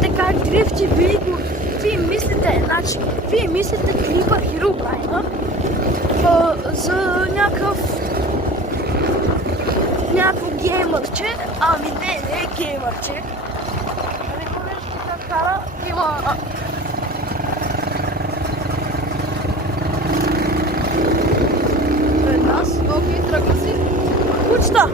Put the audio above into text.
така дрифти, вие мислите, значи, вие мислите клипа Herobrine за някакво геймърче, ами не е геймърче. Нали помниш, че как кара, има... Пред нас, окей, тръгна си. Кучета!